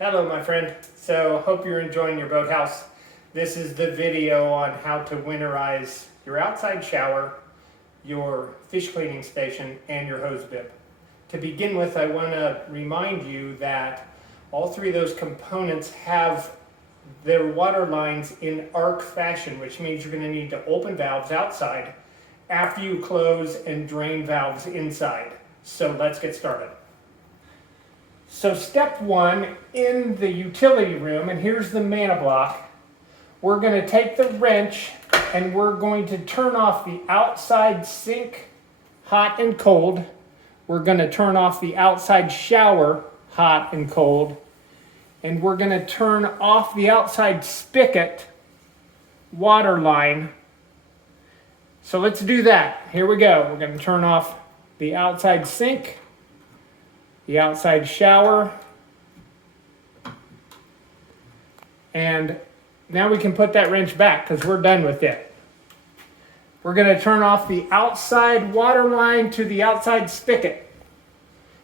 Hello my friend. So hope you're enjoying your boathouse. This is the video on how to winterize your outside shower, your fish cleaning station, and your hose bib. To begin with, I want to remind you that all three of those components have their water lines in arc fashion, which means you're going to need to open valves outside after you close and drain valves inside. So let's get started. So step one, in the utility room, and here's the mana block, we're going to take the wrench and we're going to turn off the outside sink hot and cold. We're going to turn off the outside shower hot and cold. And we're going to turn off the outside spigot water line. So let's do that. Here we go. We're going to turn off the outside sink, the outside shower, and now we can put that wrench back because we're done with it. We're going to turn off the outside water line to the outside spigot.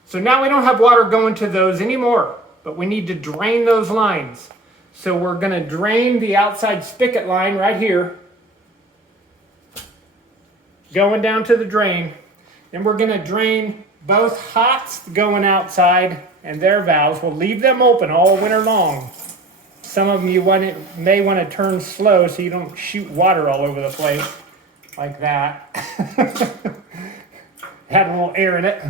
So now we don't have water going to those anymore, but we need to drain those lines. So we're going to drain the outside spigot line right here, going down to the drain. Then we're going to drain both hots going outside and their valves. We'll leave them open all winter long. Some of them may want to turn slow so you don't shoot water all over the place like that. Had a little air in it.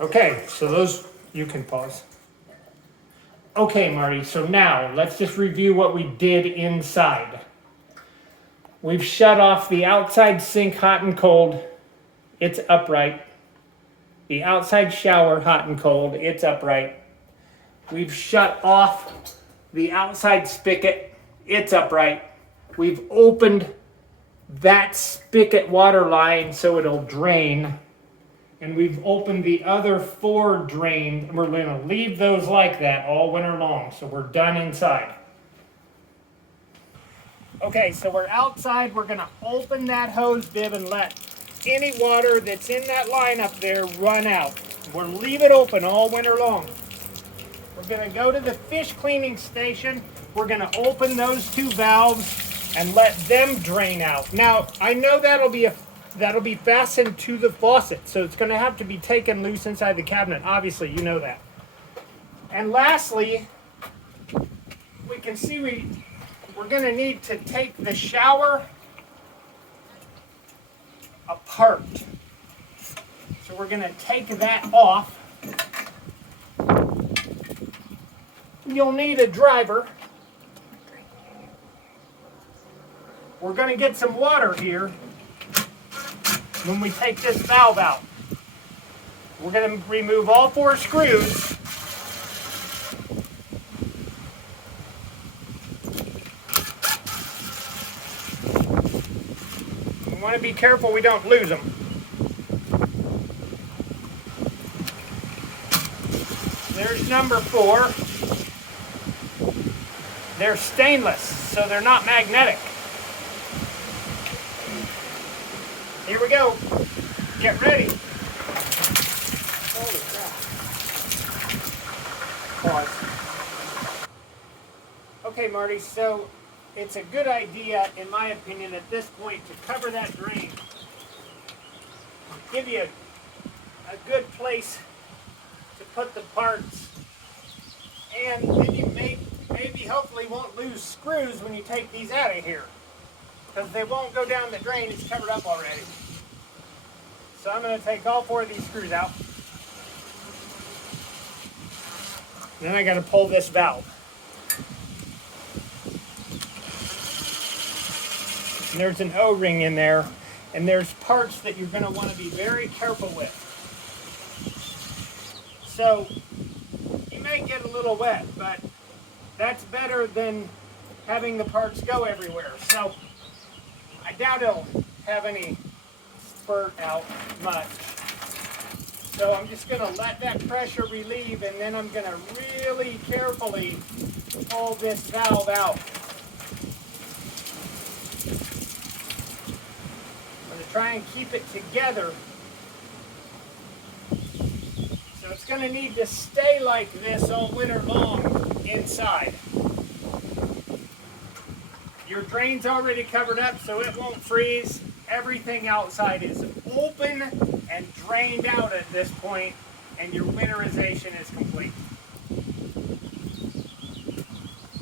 Okay, so those, you can pause. Okay, Marty, so now let's just review what we did inside. We've shut off the outside sink hot and cold. It's upright. The outside shower hot and cold. It's upright. We've shut off the outside spigot. It's upright. We've opened that spigot water line so it'll drain. And we've opened the other 4 drains, and we're going to leave those like that all winter long. So we're done inside. Okay, so we're outside. We're going to open that hose bib and let any water that's in that line up there run out. We'll leave it open all winter long. We're going to go to the fish cleaning station. We're going to open those 2 valves and let them drain out. Now, I know that'll be fastened to the faucet, so it's going to have to be taken loose inside the cabinet. Obviously, you know that. And lastly, we can see we're going to need to take the shower apart. So we're going to take that off. You'll need a driver. We're going to get some water here. When we take this valve out, we're going to remove all 4 screws. We want to be careful we don't lose them. There's number 4. They're stainless, so they're not magnetic. Here we go. Get ready. Holy crap. Pause. Okay, Marty, so it's a good idea, in my opinion, at this point to cover that drain. Give you a good place to put the parts. And then you maybe hopefully won't lose screws when you take these out of here, because they won't go down the drain. It's covered up already. So I'm going to take all 4 of these screws out. Then I got to pull this valve. And there's an O-ring in there, and there's parts that you're going to want to be very careful with. So you may get a little wet, but that's better than having the parts go everywhere. So I doubt it'll have any spurt out much. So I'm just gonna let that pressure relieve, and then I'm gonna really carefully pull this valve out. I'm gonna try and keep it together. So it's gonna need to stay like this all winter long inside. Your drain's already covered up, so it won't freeze. Everything outside is open and drained out at this point, and your winterization is complete.